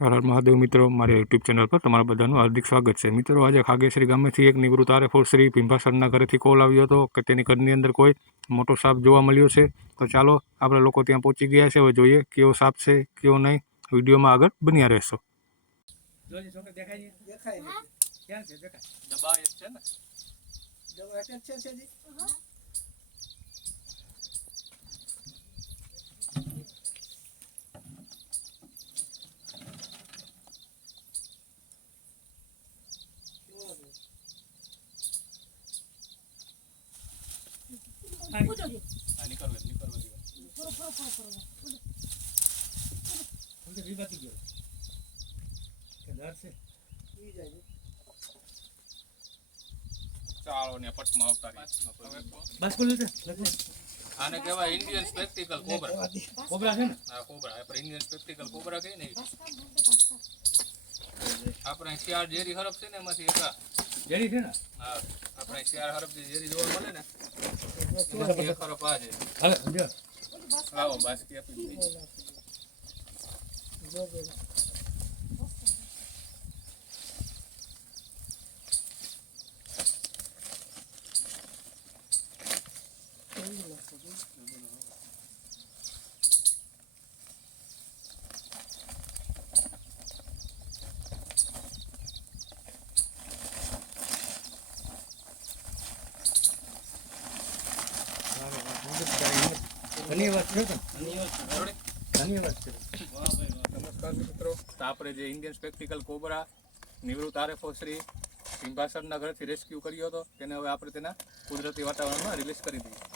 હર હર મહાદેવ મિત્રો, મારી YouTube channel પર તમારા બધાનું હાર્દિક સ્વાગત છે. મિત્રો, આજે ખાગેશ્રી ગામેથી એક નિવૃત્ત આરએફઓ શ્રી ભીંભાસરના ઘરેથી કોલ આવ્યો હતો કે તેની ઘરની અંદર કોઈ મોટો સાપ જોવા મળ્યો છે. તો ચાલો આપણે લોકો ત્યાં પહોંચી ગયા છે. હવે જોઈએ કેવો સાપ છે કેવો નહીં. વિડીયોમાં આગળ બન્યા રહેશો. ચાલો ને પટમાં અવતારી આને કહેવાય ઇન્ડિયન સ્પેક્ટિકલ કોબરા. કોબરા છે ને? હા, કોબરા. આપણે ઇન્ડિયન સ્પેક્ટિકલ કોબરા કહીએ ને. આપણે શિયાળ ઝેરી હરફ છે ને એમાંથી એક ઝેરી છે ને. હા, આપણે શિયાળ હરફ જે ઝેરી જોવા મળે ને એમાંથી એક હરફ આ છે. આવો બાસ્કી આપી દીધી. નમસ્કાર મિત્રો, આપણે જે ઇન્ડિયન સ્પેક્ટિકલ કોબરા નિવૃત્ત આરએફઓ શ્રી ભીંભાસરના ઘરેથી રેસ્ક્યુ કર્યો હતો તેને હવે આપણે તેના કુદરતી વાતાવરણમાં રિલીઝ કરી દઈએ.